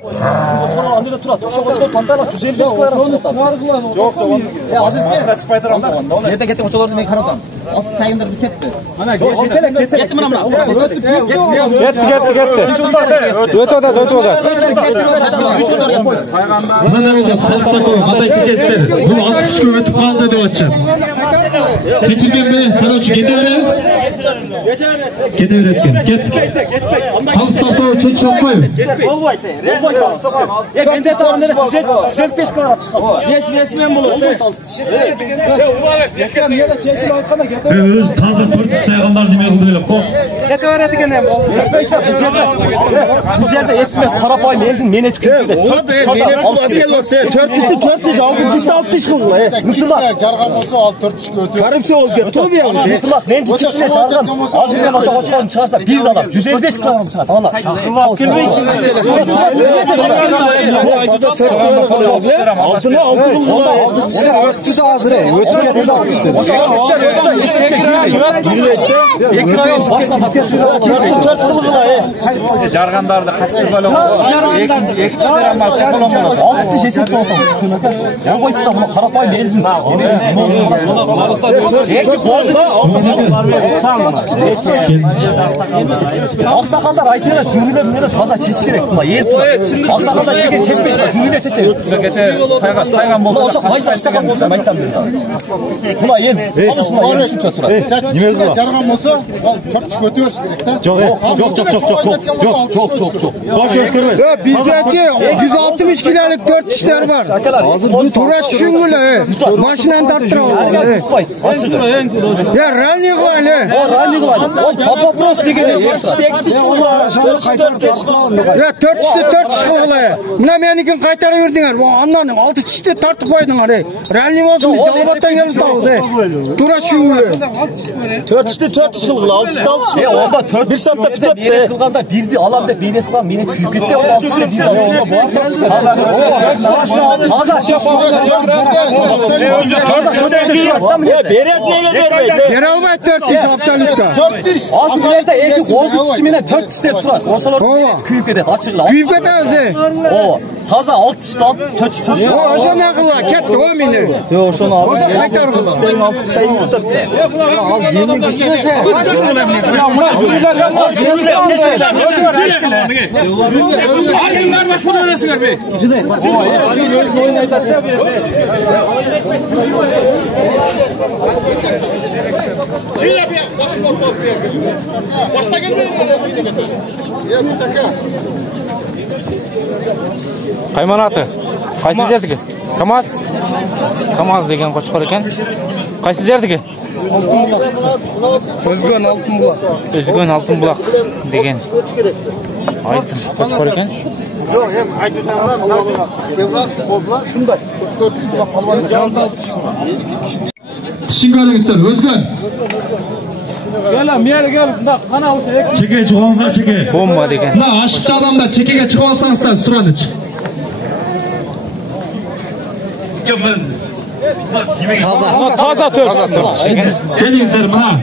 Андайда турат. Ошого тантайлар 155 килограмм чыгат. Жок, жок. Башка спайтер алган. Жерде кетип очолорду мен карадым. От сайындар кетти. Мына кетти мына. Кетти. Өтөдө. Мына болду Калстаков кандай чечесиздер. Бул 60 күн өтүп калды деп атышат. Чечилгенби? Короче, кете берет экен. Кеттик. Калстаков чечип албайбы? Болбойт. Менде тагында 155 килограмм чыгат. Мен болот. Өз таза 400 сайгандар неме кылды элек го. Кете берет экен эми. Бул жерде этмес карапайым элдин менети күтүп. Менети алып 400 600 кылгыла. Мыктыла. Жарган болсо ал 400 өтөт. Карымсы болуп кетти. Тоби яны. Мыктыла. Мен кичине чарган. Азырдан ошого чыган чыгарса 1 адам 155 килограмм чыгат. Ана. Келбейсиң. Altına ötüsü hazır. Ötüsü almıştır. Jargandarda kaçtı böyle oldu. Ekintler almazsa falan olur. Altı ceset oldu. Ya koydu bunu karapay verildi. Aksakallar aytıyor jüriler bunları taza çeşit gerek. Aksakallar çeşit çeşmeyin. Jüriler çeşit. Geçe saygan bolsa ошо кайсы аксакал болсо айтам мен. Мына ел алышма ушунча турат. Немеге жарган болсо 400 өтөш керек да. Жок. Бош өткөрбөйт. Биздечи 160 килолук 4 иштер бар. Азыр бул туура түшүнгүлө. Машинаны тарттыра албайбы? Я ралли кылайлы. Ралли кылайлы. Вопрос деген 4 кылайлы. Мына меникин кайтара бердиңер. Андан 6 кишти тартып койдуңар. Ралли болсун биз жалбаттан келип атабыз. Туура түшүнгүлө. 4 кылгыла, 6 кылгыла. Онда 4 саатта бүтөт. Менет кылганда бирди алам деп менет кылган, менет күйүп кетти. Онда 6 кишти бирди. Берет неге бербейт? Бере албайт 400 абсолютта. 400. Азыр жерде 2 киши менен 4 киши деп турат. Ошолор күйүп кетет, ачыгыла. Күйүп кетебиз. Таза 6 кишти алып 4 кишти. Ошо не кыла, кетти о мени. Жок, ошону алып кайтарып киштерин алып сайын кутат. Ал жеңил кичинесе. Аркыңдар башка өрөсүңөр бе? Oyun aytat. Başta gelmeyin. Кайманаты. Кайсы жердики? КамАЗ. КамАЗ деген кочкор экен. Кайсы жердики? Өзгөн алтын булак деген. Айтым кочкор экен. Жок, эми айтсаңар, болдула. Шундай. 400 булак албай жанында 6 киши. Түшүнгөнүңүздөр өзгөн. Gel, munda qana olsa Çeke çıkılanlar çeke. Bomba деген. Mına aşıkçı adamlar çekege çıkıp alsanızlar sıradıç. Taza 4. Gelinizler mına.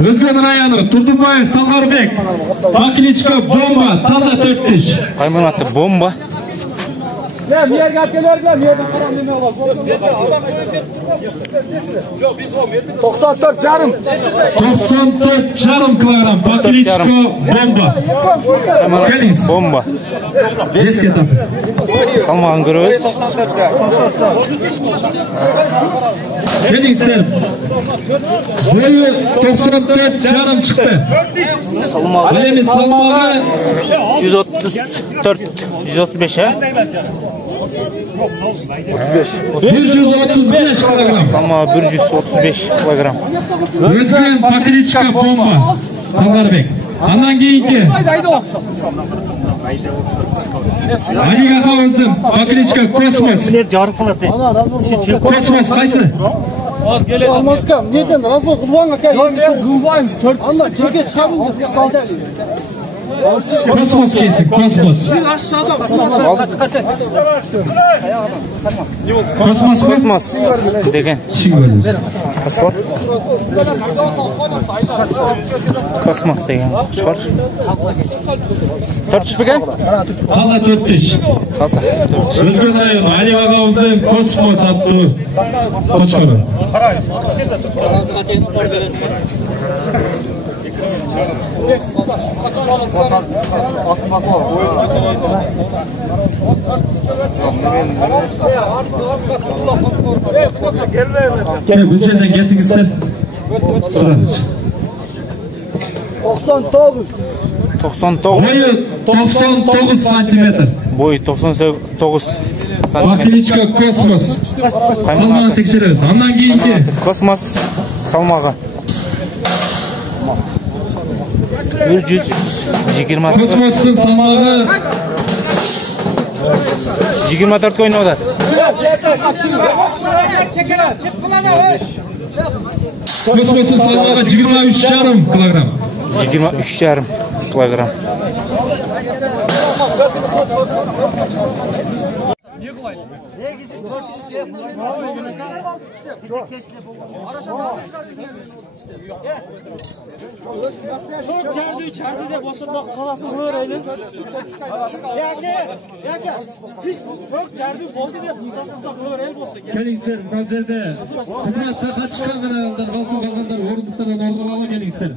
Özgün Rayanı, Turdubayev, Talgarbek, Bakiliçko, bomba, taza 4 diş. Kaymanatı bomba. Ya bir yer geldiler gel, bir yerden karan deme var. 94 yarım. 94 yarım kilogram, Bakiliçko, bomba. Geliniz. Bomba. Eski etap. Salmağın görüyoruz. Gelinizler. Boyu 94 yarım çıktı. Alemi salmağı 134, 135 ha? 135 kilogram. Salmağı 135 kilogram. Özgün Bakiliçka bomba. Talgarbek. Andan keyinki. Ali Kakavız'ın Bakiliçka Kosmos. Kosmos kaysı? Az gele. Almaskam. Neden? Razbol kılvan akay. Yok ben kılvan. Anda çeke çabın. Kosmos gelsin, kosmos. Kosmos, Kosmos degan. Çıkıyoruz. Kosmos degan chiqar. 400 ekan? Taza 400. Özgün ayın Ali ağamızdan Kosmos attı. Koçkalı. Asılması var. Gel bu yerden getirdinizler. Sıranız. 99. 99. Boyu 99 santimetre. Boyu 99 santimetr. Bakiliçka Kosmos. Salmağını tekşiriyoruz. Ondan keyinki. Kosmos salmog'i 120. Kosmos'un salmağı 24 ga o'ynayapti. Kosmos'un salmağı 23,5 kilogram. 23,5 kilogram. Çok çardı de boşuna kalasın öğrenin. Yaka. Fiş çok çardı bozdu de uzatsak öğren bolsa. Kelingizler bu yerda xizmatga qatnashgan kanaldan, valsin kalganlar o'rindiqdan o'rg'ilama kelingizlar.